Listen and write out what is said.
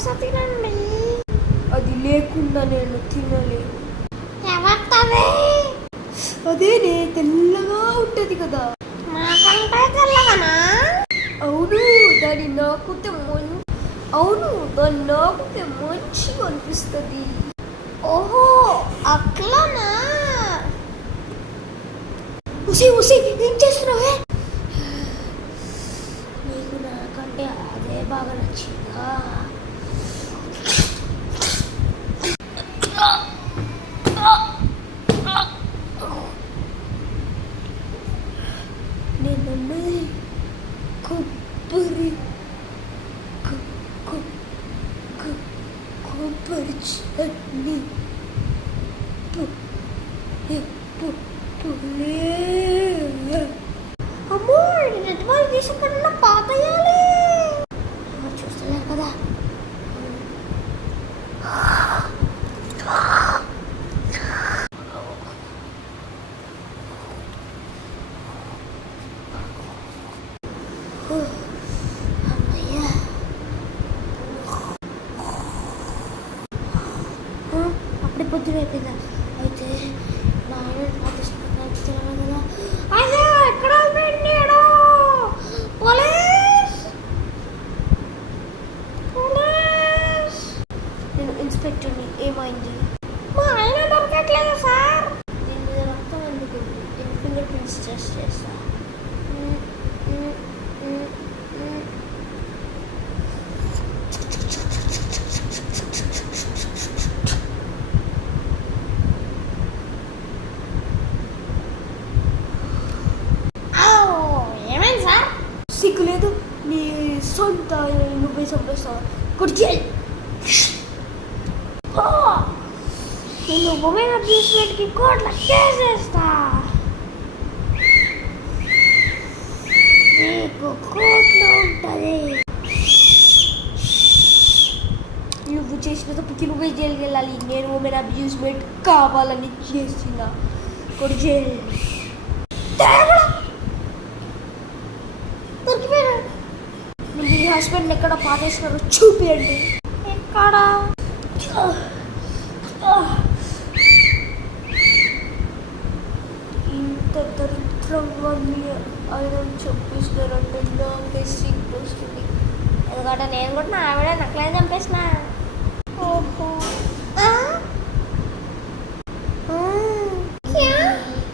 దోశ తినండి. అది లేకుండా నేను తినలేను. ఎవరిది? అదేనే తెల్లగా ఉంటది కదా. నాకంటే తెల్లగానా? అవును, దాన్ని నాకుతే మంచిగా అనిపిస్తుంది. ఓహో అట్లనా? ఉసి ఏం చేస్తున్నావే? నీకు నాకంటే అదే బాగా నచ్చిందా? నేనన్నది కొబ్బరి చట్నీ అమ్మో నెట్ బాల్ తీసుకున్న పాతయ్యాలి. చూస్తలేరు కదా. అమ్మయ్యా, అప్పుడే పొద్దున అయిపోయిందా? అయితే మా ఆయన పాటిస్తున్నాడు కదా. అయ్యా ఎక్కడ పెట్టాడు? Police police. నేను ఇన్స్పెక్టర్ని. ఏమైంది? మా ఆయన దొరకట్లేదు సార్. దీని మీద రక్తం ఎందుకు? నేను ఫింగర్ ప్రింట్స్ టెస్ట్ చేస్తా. ఏమైంది సార్? సిగ్గు లేదు? నీ సొంత నువ్వే చంపేస్తావా? కొడిచే నేను ఉమెన్ అబ్యూస్మెంట్కి కోర్టులో కేసేస్తా. నీకు కోర్టులో ఉంటుంది. నువ్వు చేసిన తప్పుకి నువ్వే జైలుకి వెళ్ళాలి. నేను ఉమెన్ అబ్యూస్మెంట్ కావాలని చేసిన. కొడిచే దొరికిపోయాడు. మీ హస్బెండ్ ఎక్కడ పాటేసినారో చూపియండి. ఎక్కడ? ఇంత దరిద్రంగా మీ ఆయన చంపేసినారంటే నాకే సిగ్గు వస్తుంది. ఎందుకంటే నేను కూడా నా ఆవిడ నక్కలే చంపేసిన. ఓహో.